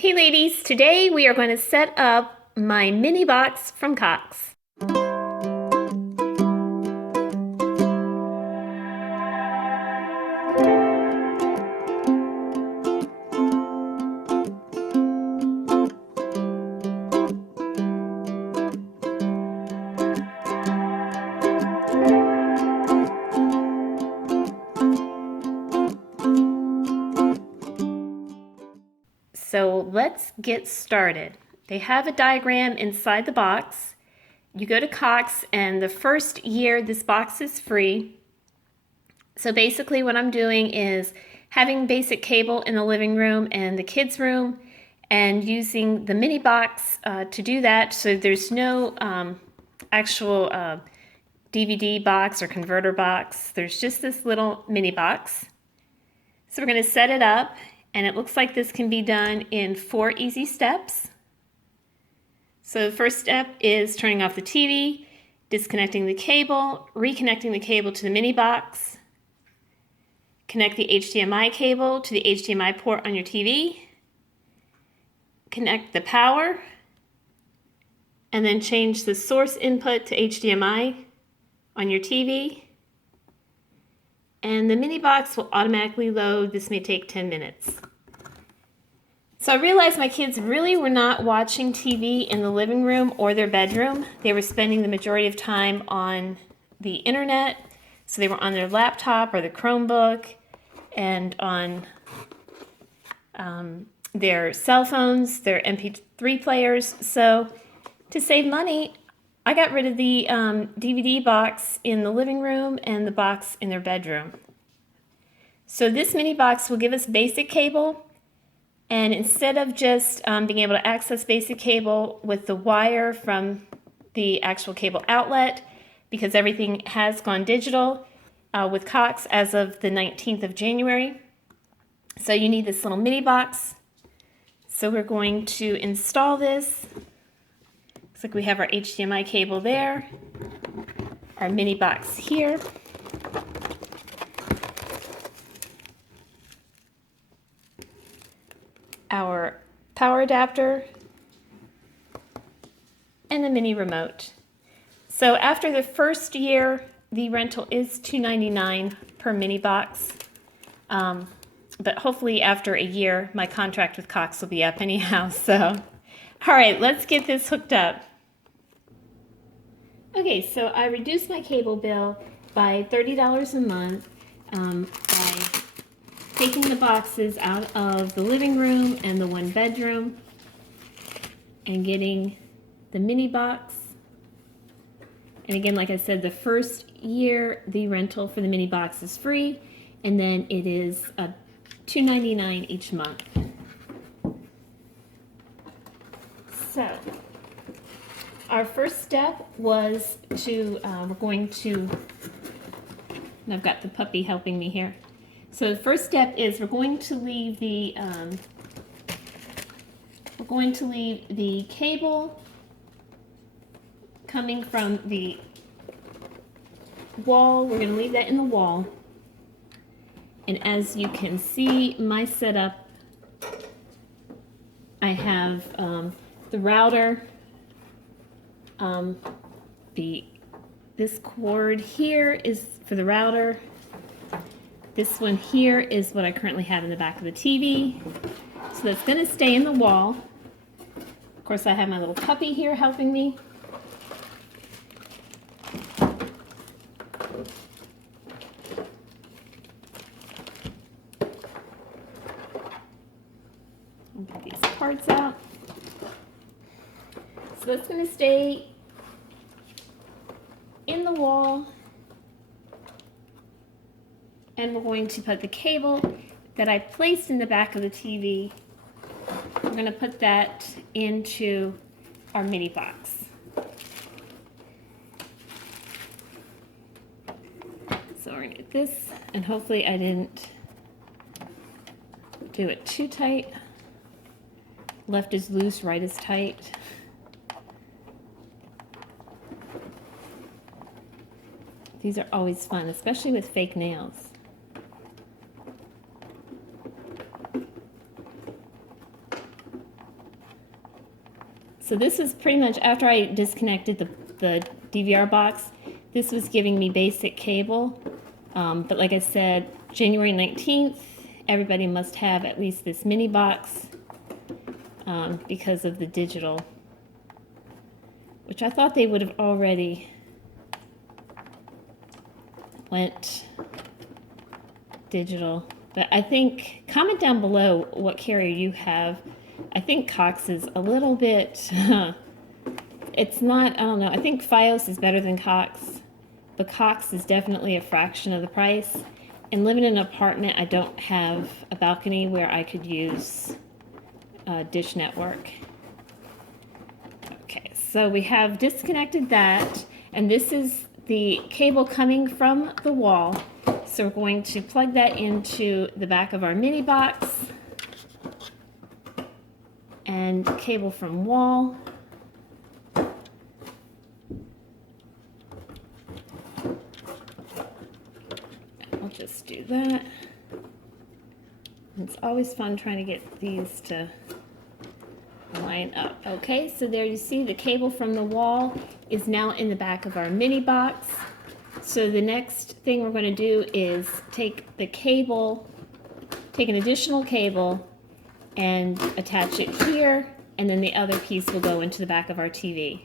Hey ladies, today we are going to set up my mini box from Cox. So let's get started. They have a diagram inside the box. You go to Cox, and the first year this box is free. So basically what I'm doing is having basic cable in the living room and the kids' room and using the mini box to do that. So there's no actual DVD box or converter box. There's just this little mini box. So we're going to set it up, and it looks like this can be done in 4 easy steps. So the first step is turning off the TV, disconnecting the cable, reconnecting the cable to the mini box, connect the HDMI cable to the HDMI port on your TV, connect the power, and then change the source input to HDMI on your TV. And the mini box will automatically load. This may take 10 minutes. So I realized my kids really were not watching TV in the living room or their bedroom. They were spending the majority of time on the internet. So they were on their laptop or the Chromebook and on their cell phones, their MP3 players. So to save money, I got rid of the DVD box in the living room and the box in their bedroom. So this mini box will give us basic cable, and instead of just being able to access basic cable with the wire from the actual cable outlet, because everything has gone digital with Cox as of the 19th of January. So you need this little mini box. So we're going to install this. Looks like we have our HDMI cable there, our mini box here. Our power adapter, and the mini remote. So after the first year, the rental is $2.99 per mini box. But hopefully after a year, my contract with Cox will be up anyhow. So, all right, let's get this hooked up. Okay, so I reduced my cable bill by $30 a month by taking the boxes out of the living room and the one bedroom and getting the mini box. And again, like I said, the first year, the rental for the mini box is free, and then it is $2.99 each month. So our first step was to, we're going to, and I've got the puppy helping me here. So the first step is we're going to leave the cable coming from the wall. We're going to leave that in the wall. And as you can see, my setup, I have the router. This cord here is for the router. This one here is what I currently have in the back of the TV. So that's going to stay in the wall. Of course, I have my little puppy here helping me. I'll get these parts out. So that's going to stay in the wall, and we're going to put the cable that I placed in the back of the TV, we're going to put that into our mini box. So we're going to get this, and hopefully I didn't do it too tight. Left is loose, right is tight. These are always fun, especially with fake nails. So this was pretty much after I disconnected the DVR box. This was giving me basic cable. But like I said, January 19th, everybody must have at least this mini box because of the digital, which I thought they would have already went digital. But I think, comment down below what carrier you have. I think Cox is a little bit, it's not, I don't know, I think Fios is better than Cox, but Cox is definitely a fraction of the price. And living in an apartment, I don't have a balcony where I could use Dish Network. Okay, so we have disconnected that, and this is the cable coming from the wall. So we're going to plug that into the back of our mini box. And cable from wall. I'll just do that. It's always fun trying to get these to line up. Okay, so there you see the cable from the wall is now in the back of our mini box. So the next thing we're going to do is take the cable, take an additional cable and attach it here, and then the other piece will go into the back of our TV.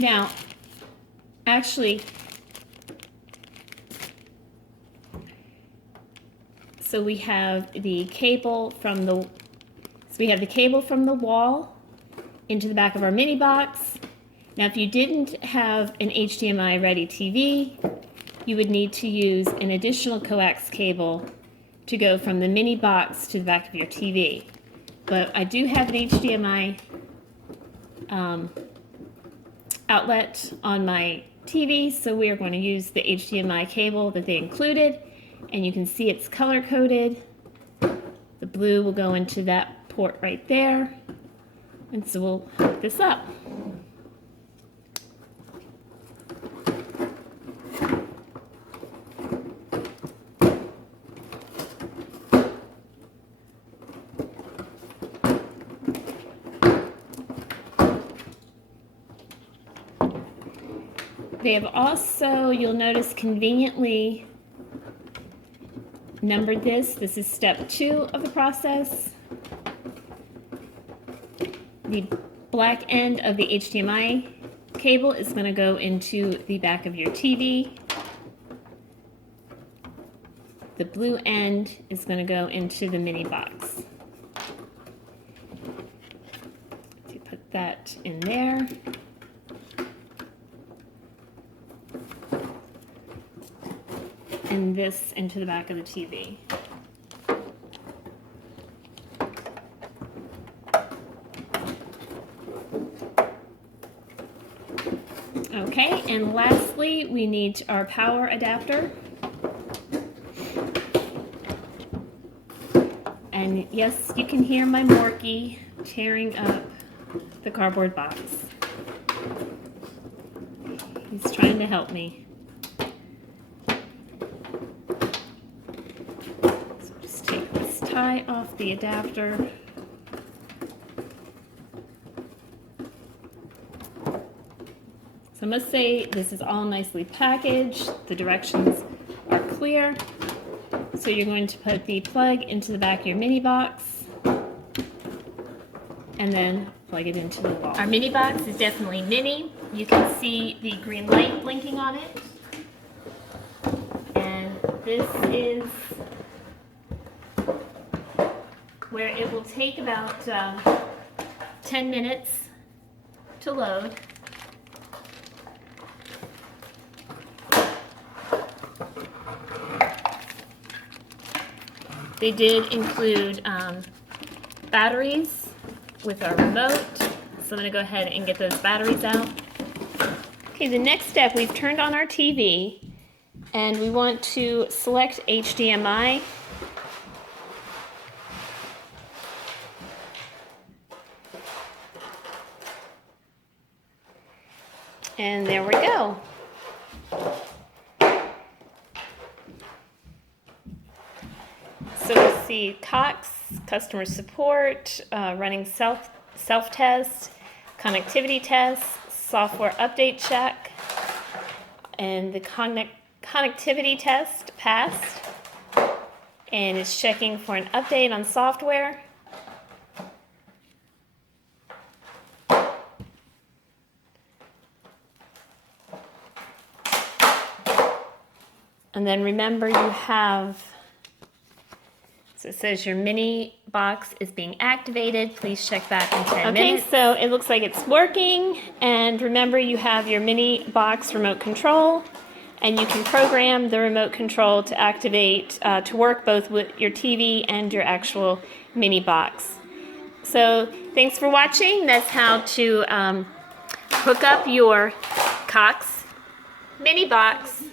Now, actually, so we have the cable from the wall into the back of our mini box. Now, if you didn't have an HDMI ready TV, you would need to use an additional coax cable to go from the mini box to the back of your TV. But I do have an HDMI outlet on my TV, so we are going to use the HDMI cable that they included, and you can see it's color coded. The blue will go into that port right there, and so we'll hook this up. They have also, you'll notice, conveniently numbered this. This is step 2 of the process. The black end of the HDMI cable is going to go into the back of your TV. The blue end is going to go into the mini box. So you put that in there. And this into the back of the TV. Okay, and lastly, we need our power adapter. And yes, you can hear my Morky tearing up the cardboard box. He's trying to help me. Tie off the adapter. So I must say this is all nicely packaged. The directions are clear. So you're going to put the plug into the back of your mini box and then plug it into the wall. Our mini box is definitely mini. You can see the green light blinking on it. And this is where it will take about 10 minutes to load. They did include batteries with our remote, so I'm going to go ahead and get those batteries out. Okay, the next step, we've turned on our TV and we want to select HDMI. And there we go. So we'll see Cox, customer support, running self-test, connectivity test, software update check, and the connectivity test passed. And it's checking for an update on software. And then remember you have, so it says your mini box is being activated. Please check back in 10 minutes. Okay, so it looks like it's working. And remember you have your mini box remote control, and you can program the remote control to activate, to work both with your TV and your actual mini box. So thanks for watching. That's how to hook up your Cox mini box